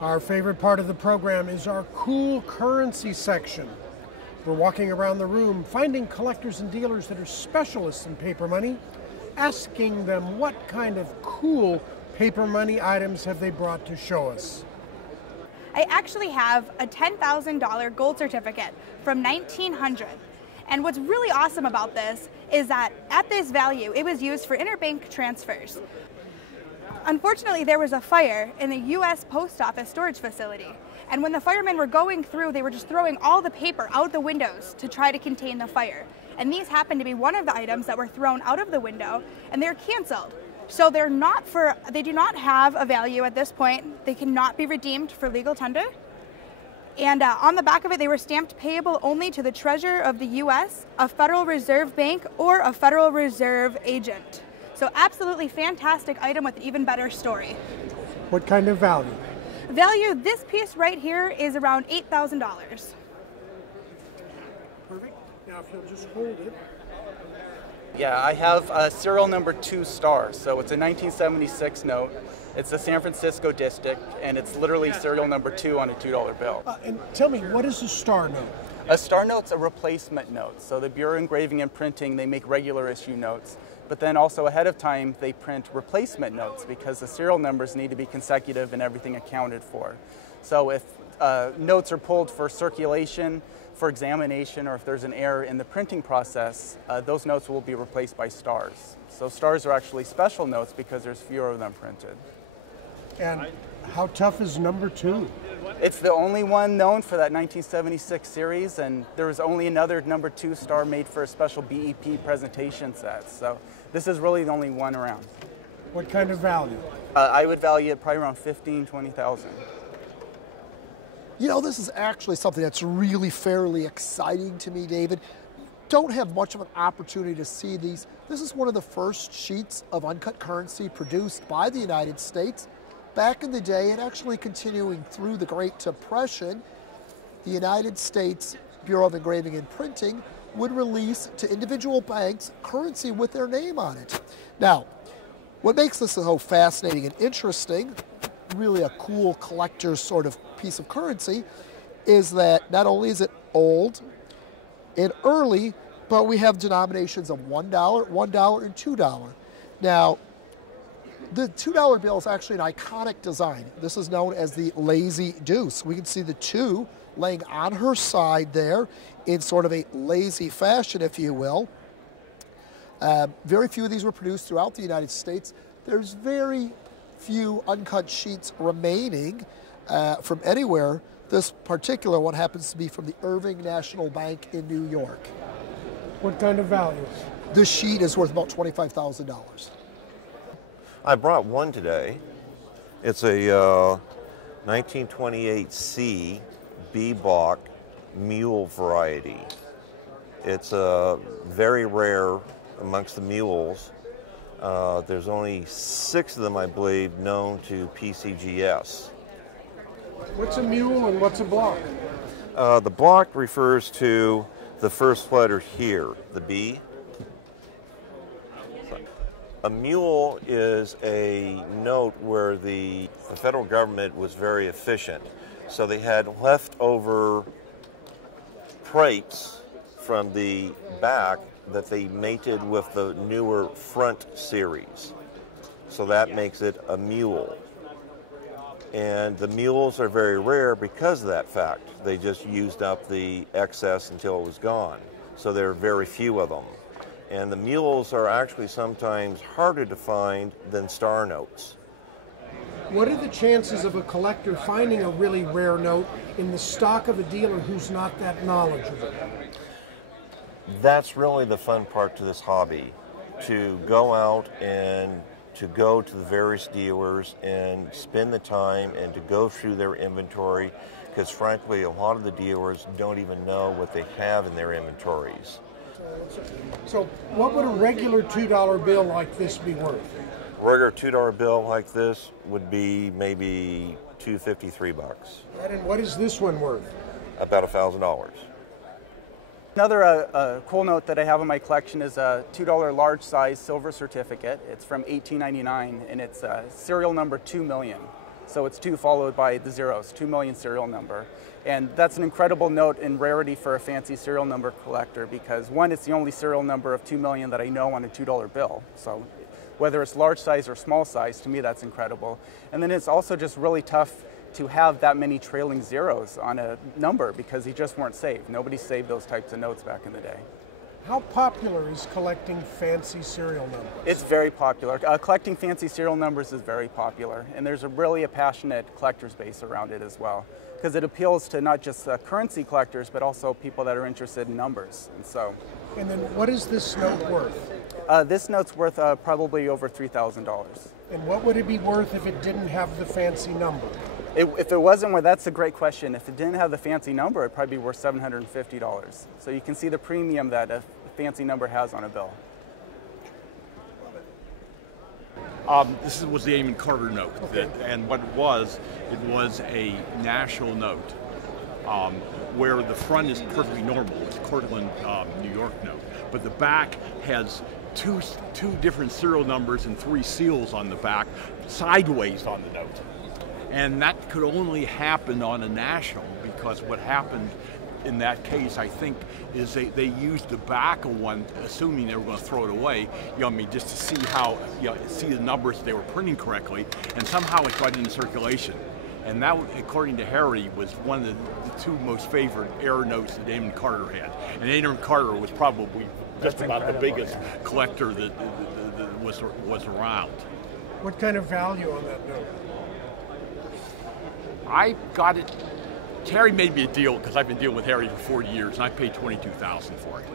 Our favorite part of the program is our cool currency section. We're walking around the room, finding collectors and dealers that are specialists in paper money, asking them what kind of cool paper money items have they brought to show us. I actually have a $10,000 gold certificate from 1900. And what's really awesome about this is that at this value, it was used for interbank transfers. Unfortunately, there was a fire in the U.S. Post Office storage facility. And when the firemen were going through, they were just throwing all the paper out the windows to try to contain the fire. And these happened to be one of the items that were thrown out of the window, and they're canceled. So they do not have a value at this point. They cannot be redeemed for legal tender. And on the back of it, they were stamped payable only to the Treasurer of the U.S., a Federal Reserve Bank, or a Federal Reserve agent. So absolutely fantastic item with an even better story. What kind of value? Value, this piece right here is around $8,000. Perfect. Now if you'll just hold it. Yeah, I have serial number 2 star. So it's a 1976 note. It's the San Francisco district, and it's literally serial number 2 on a $2 bill. And tell me, what is a star note? A star note's a replacement note. So the Bureau of Engraving and Printing, they make regular issue notes. But then also ahead of time, they print replacement notes because the serial numbers need to be consecutive and everything accounted for. So if notes are pulled for circulation, for examination, or if there's an error in the printing process, those notes will be replaced by stars. So stars are actually special notes because there's fewer of them printed. And how tough is number 2? It's the only one known for that 1976 series, and there was only another number 2 star made for a special BEP presentation set. So this is really the only one around. What kind of value? I would value it probably around $15,000, $20,000. You know, this is actually something that's really fairly exciting to me, David. Don't have much of an opportunity to see these. This is one of the first sheets of uncut currency produced by the United States. Back in the day, and actually continuing through the Great Depression, the United States Bureau of Engraving and Printing would release to individual banks currency with their name on it. Now, what makes this so fascinating and interesting, really a cool collector's sort of piece of currency, is that not only is it old and early, but we have denominations of $1, $1, and $2. Now, the $2 bill is actually an iconic design. This is known as the lazy deuce. We can see the 2 laying on her side there in sort of a lazy fashion, if you will. Very few of these were produced throughout the United States. There's very few uncut sheets remaining from anywhere. This particular one happens to be from the Irving National Bank in New York. What kind of value? This sheet is worth about $25,000. I brought one today. It's a 1928C B block Mule variety. It's very rare amongst the mules. There's only 6 of them, I believe, known to PCGS. What's a mule and what's a block? The block refers to the first letter here, the B. A mule is a note where the federal government was very efficient. So they had leftover plates from the back that they mated with the newer front series. So that makes it a mule. And the mules are very rare because of that fact. They just used up the excess until it was gone. So there are very few of them. And the mules are actually sometimes harder to find than star notes. What are the chances of a collector finding a really rare note in the stock of a dealer who's not that knowledgeable? That's really the fun part to this hobby, to go out and to go to the various dealers and spend the time and to go through their inventory, because frankly a lot of the dealers don't even know what they have in their inventories. So what would a regular $2 bill like this be worth? A regular $2 bill like this would be maybe $2.50, $3. And what is this one worth? About $1,000. Another cool note that I have in my collection is a $2 large size silver certificate. It's from 1899 and it's serial number 2 million. So it's 2 followed by the zeros, 2 million serial number. And that's an incredible note and rarity for a fancy serial number collector because one, it's the only serial number of 2 million that I know on a $2 bill. So whether it's large size or small size, to me that's incredible. And then it's also just really tough to have that many trailing zeros on a number because they just weren't saved. Nobody saved those types of notes back in the day. How popular is collecting fancy serial numbers? It's very popular. Collecting fancy serial numbers is very popular, and there's really a passionate collector's base around it as well, because it appeals to not just currency collectors, but also people that are interested in numbers. And then what is this note worth? This note's worth probably over $3,000. And what would it be worth if it didn't have the fancy number? If it wasn't, well, that's a great question. If it didn't have the fancy number, it'd probably be worth $750. So you can see the premium that a fancy number has on a bill. This was the Amon Carter note, and what it was a national note where the front is perfectly normal. It's a Cortland, New York note, but the back has two different serial numbers and 3 seals on the back, sideways on the note. And that could only happen on a national because what happened in that case, I think, is they used the back of one, assuming they were going to throw it away, just to see how, see the numbers they were printing correctly, and somehow it got into circulation. And that, according to Harry, was one of the 2 most favored error notes that Amon Carter had. And Amon Carter was probably just about the biggest collector that was around. What kind of value on that note? I got it. Harry made me a deal because I've been dealing with Harry for 40 years, and I paid $22,000 for it.